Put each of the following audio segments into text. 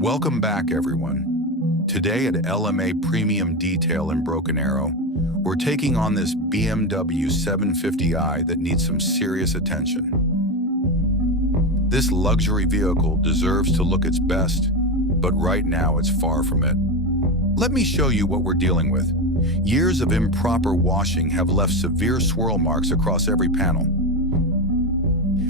Welcome back, everyone. Today at LMA Premium Detail in Broken Arrow, we're taking on this BMW 750i that needs some serious attention. This luxury vehicle deserves to look its best, but right now it's far from it. Let me show you what we're dealing with. Years of improper washing have left severe swirl marks across every panel.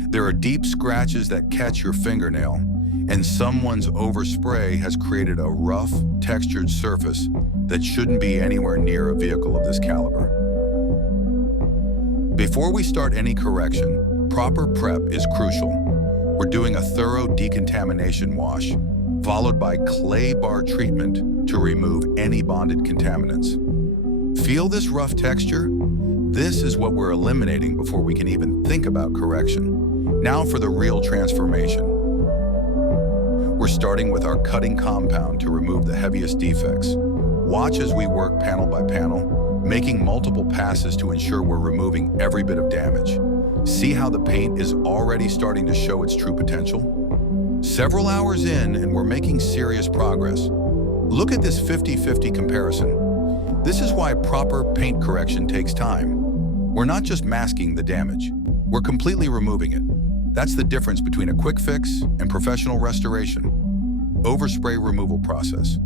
There are deep scratches that catch your fingernail, and someone's overspray has created a rough, textured surface that shouldn't be anywhere near a vehicle of this caliber. Before we start any correction, proper prep is crucial. We're doing a thorough decontamination wash, followed by clay bar treatment to remove any bonded contaminants. Feel this rough texture? This is what we're eliminating before we can even think about correction. Now for the real transformation. We're starting with our cutting compound to remove the heaviest defects. Watch as we work panel by panel, making multiple passes to ensure we're removing every bit of damage. See how the paint is already starting to show its true potential? Several hours in, and we're making serious progress. Look at this 50-50 comparison. This is why proper paint correction takes time. We're not just masking the damage, we're completely removing it. That's the difference between a quick fix and professional restoration. Overspray removal process.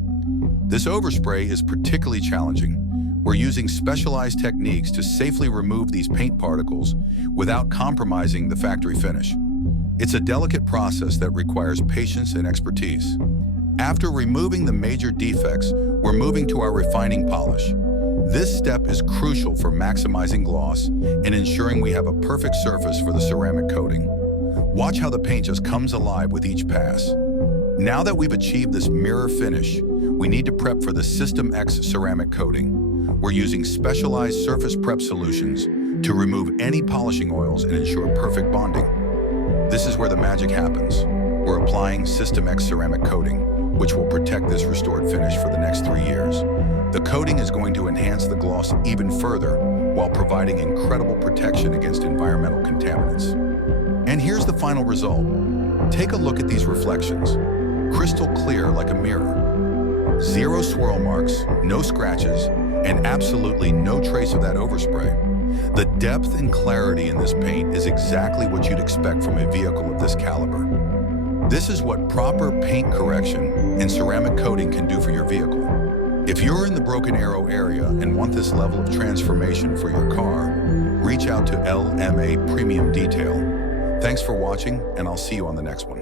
This overspray is particularly challenging. We're using specialized techniques to safely remove these paint particles without compromising the factory finish. It's a delicate process that requires patience and expertise. After removing the major defects, we're moving to our refining polish. This step is crucial for maximizing gloss and ensuring we have a perfect surface for the ceramic coating. Watch how the paint just comes alive with each pass. Now that we've achieved this mirror finish, we need to prep for the SystemX ceramic coating. We're using specialized surface prep solutions to remove any polishing oils and ensure perfect bonding. This is where the magic happens. We're applying SystemX ceramic coating, which will protect this restored finish for the next 3 years. The coating is going to enhance the gloss even further while providing incredible protection against environmental contaminants. And here's the final result. Take a look at these reflections. Crystal clear like a mirror. Zero swirl marks, no scratches, and absolutely no trace of that overspray. The depth and clarity in this paint is exactly what you'd expect from a vehicle of this caliber. This is what proper paint correction and ceramic coating can do for your vehicle. If you're in the Broken Arrow area and want this level of transformation for your car, reach out to LMA Premium Detail. Thanks for watching, and I'll see you on the next one.